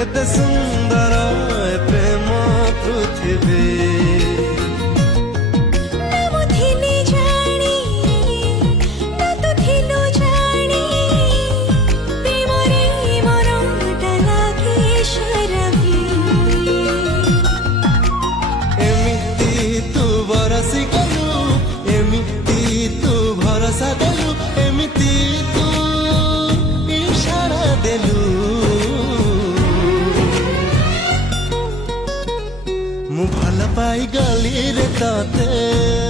एते सुंदर ए प्रेम पृथ्वी एमिति तू इशारा देलु मु भल पाई गली रे ताते।